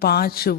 5